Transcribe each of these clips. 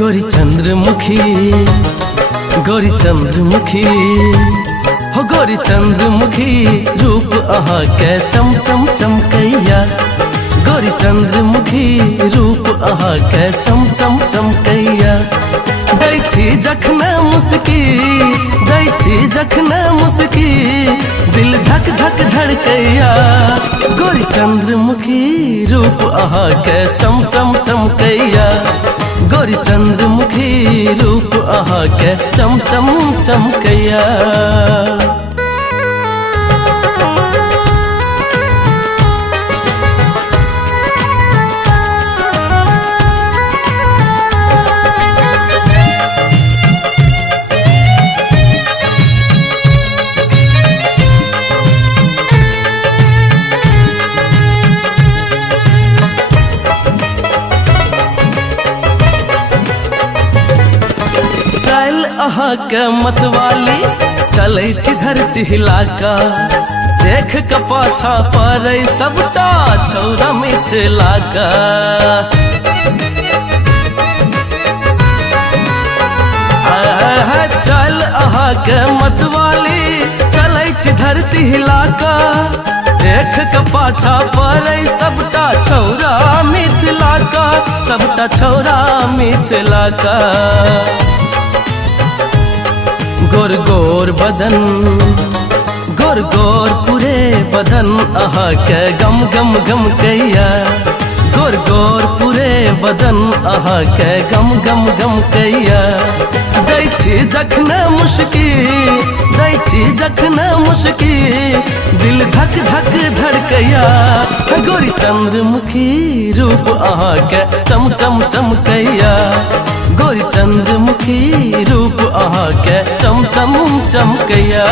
गोरी चंद्रमुखी गोरी चंद्रमुखी हो गोरी चंद्रमुखी रूप अहाँ के चम चम चमकैया। गोरी चंद्रमुखी रूप अहाँ के चम चम चमकैया। दै छी जखने मुस्की दै छी जखने मुस्की दिल धक धक धड़कैया। गोरी चंद्रमुखी रूप अहाँ के चम चम चमकैया। गोरी चंद्रमुखी रूप अहाँ के चम चम चमकैया। अहाँ के मतवाली चलै छी धरती हिलाका। देख के पाछा पड़ै सबटा छौरा मिथिला का। चल अहाँ के मतवाली चलै छी धरती हिलाका। देख के पाछा पड़ै सबटा छौरा मिथिला का। सबटा छौरा मिथिला का। गोर गोर बदन गोर गोर पूरे बदन अहाँ के गम गम गम कैया। गोर गोर पूरे बदन अहाँ के गम गम गम कैया। दै छी जखने मुस्की दै छी जखने मुस्की दिल धक धक धड़कैया। गोरी चंद्रमुखी रूप अहाँ के चम चम चमकैया। गोरी चंद्रमुखी रूप अहाँ के चम चम चमकैया।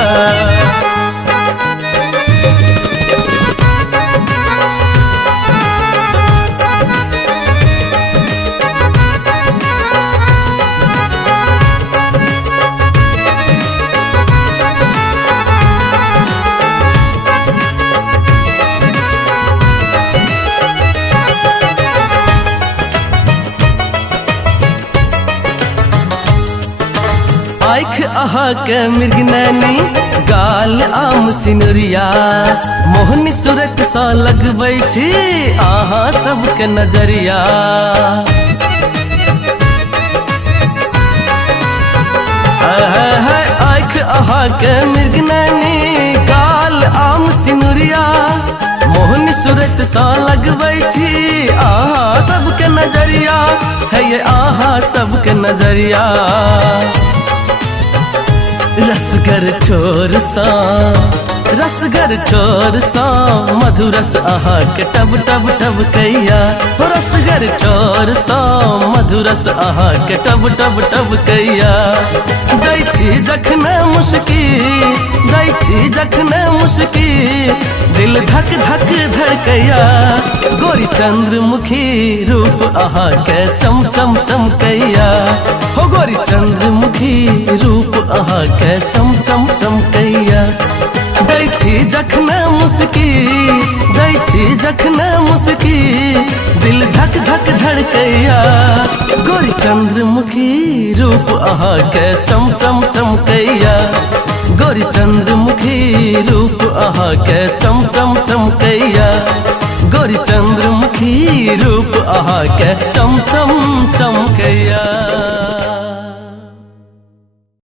आँख अहाँ के मृगनैनी गाल आम सिनुरिया। मोहनी सूरत सा लगबै छी अहाँ सबके नजरिया। आँख अहाँ के मृगनैनी गाल आम सिनुरिया। मोहनी सूरत सा लगबै छी अहाँ सबके नजरिया। है ये अहाँ सबके नजरिया। रसगर ठोर सा मधुरस अहाँ के टब टब टब कैया। रसगर ठोर सा मधुरस अहाँ के टब टब टब कैया। दै छी जखने मुस्की दै छी जखने मुस्की दिल धक धक धड़कैया। गोरी चंद्रमुखी रूप अहाँ के चम चम चमकैया। हो गोरी चंद्रमुखी रूप अहाँ के चम चम चमकैया। दै छी जखने मुस्की दै छी जखने मुस्की दिल धक धक धड़कैया। गोरी चंद्रमुखी रूप अहाँ के चम चम चमकैया। गोरी चंद्रमुखी रूप अहाँ के चम चम चमकैया। गोरी चंद्रमुखी रूप अहाँ के चम चम चमकैया।